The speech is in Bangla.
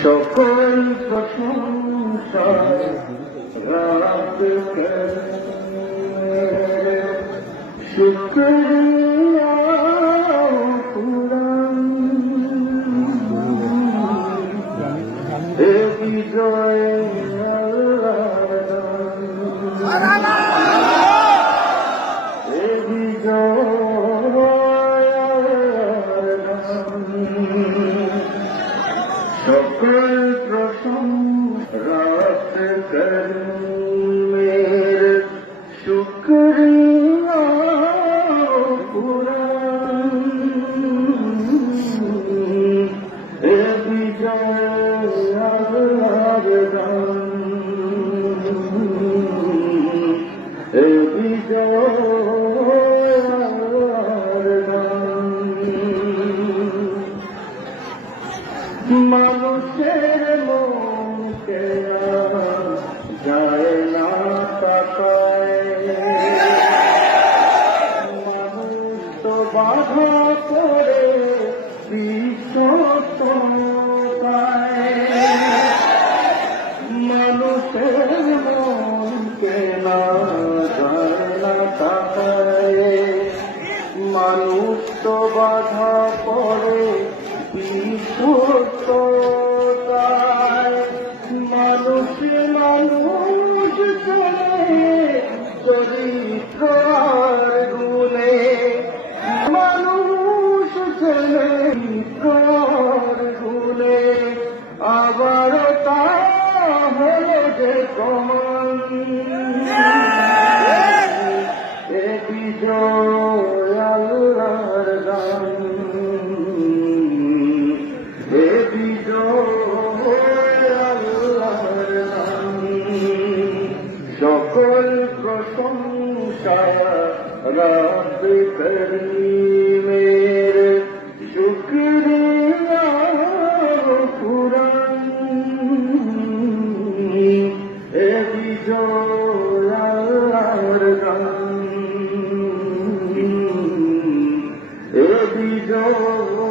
সকল প্রশংসা রাখতে শুকরিয়া কুরআন এ বিজয় সকল প্রশংসা রাখতে মের শুকরিয়া কুরআন এ বিজয় আল্লাহর দান এ বিজয় আল্লাহর দান মানুষের মনকে যায় না তাকায় মানুষ তো বাধা করে বিশ্বস্ততায় মানুষের মনকে না যায় না তাকায় মানুষ তো বাধা করে বিশ্বস্ততায় মানুষে মানুষ চরিত্র গুণে মানুষ চরিত্র গুণে আবার তা হল যে কমান এ বিজয় আল্লাহর দান সকল প্রশংসা রব করিমের শুকরিয়া কুরআন এ বিজয় আল্লাহর দান এ বিজয়